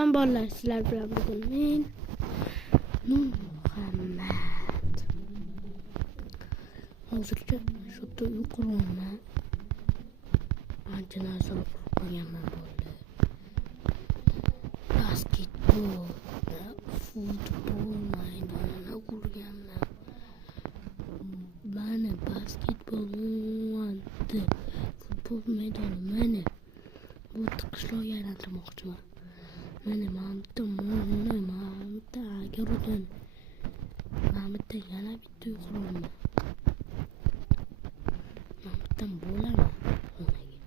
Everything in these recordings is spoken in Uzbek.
Ben bolalar sizlar bilan bugun men Muhammad. Hozircha shu yerda yuqoriman. Ancha narsa qilganman bo'ldi. Basketbol, futbol maydonini qurganman. Mana basketbol o'ynadi. Futbol maydoni mana. Bu qishloqqa aylantirmoqchiman. Mana Mahmudda agar o'tan Mahmudda yana bitta yuqoriman. Mahmuddan bo'laman onaga.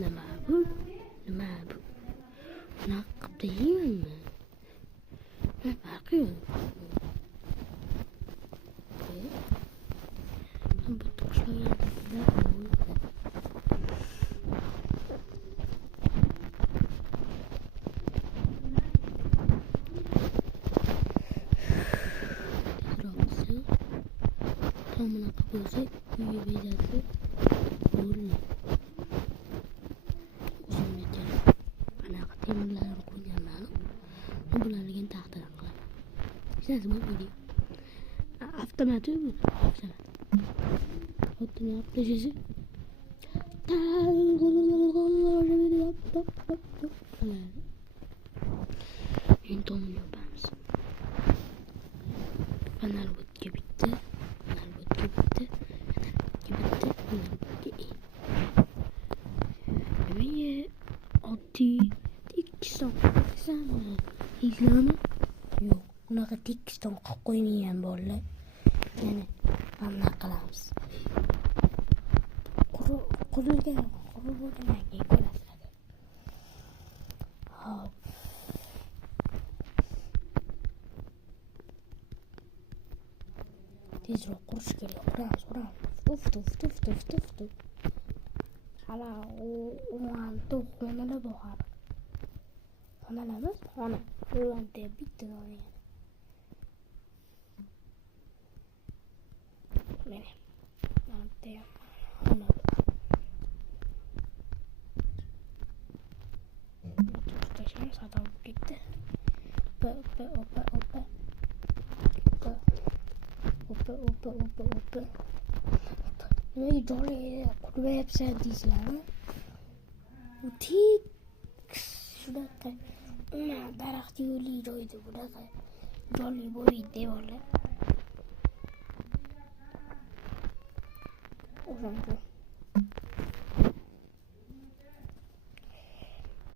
Nima bu? Bunaqa deymanmi? Farqi yo'q. Bu qishloqqa tomini qilib qo'ysak, uyga bezatsa bo'lmaydi. O'zimga kerak. Anaqa temirlarni qo'yganman. Bularga taxtadan qilaman. Hech narsa bo'lmaydi. Avtomat bu. Avtomat tashisi. Endi tomini yopamiz. Panel o'tga bitta. Oddiy tekiston qilsam izlami? Yo'q, unaqa tekiston qilib qo'ymagan bolalar. Yana mana qilamiz. Qurilgan bo'lgandan keyin ko'rasizlar. Hop. Tezroq qurish kerak. Quramiz. Tuf. Hala o'nta xonalar bor. Xonalarimiz xona. O'nta bitta xona. Mana. O'nta xona. Tashlar sadam ketdi. Opa. Nimaga jolli qurmayapsan deysizlarmi? Bu tik shunaqa daraxt yo'li joyda bunaqa jolli bo'lmaydi devorlar. O'shancha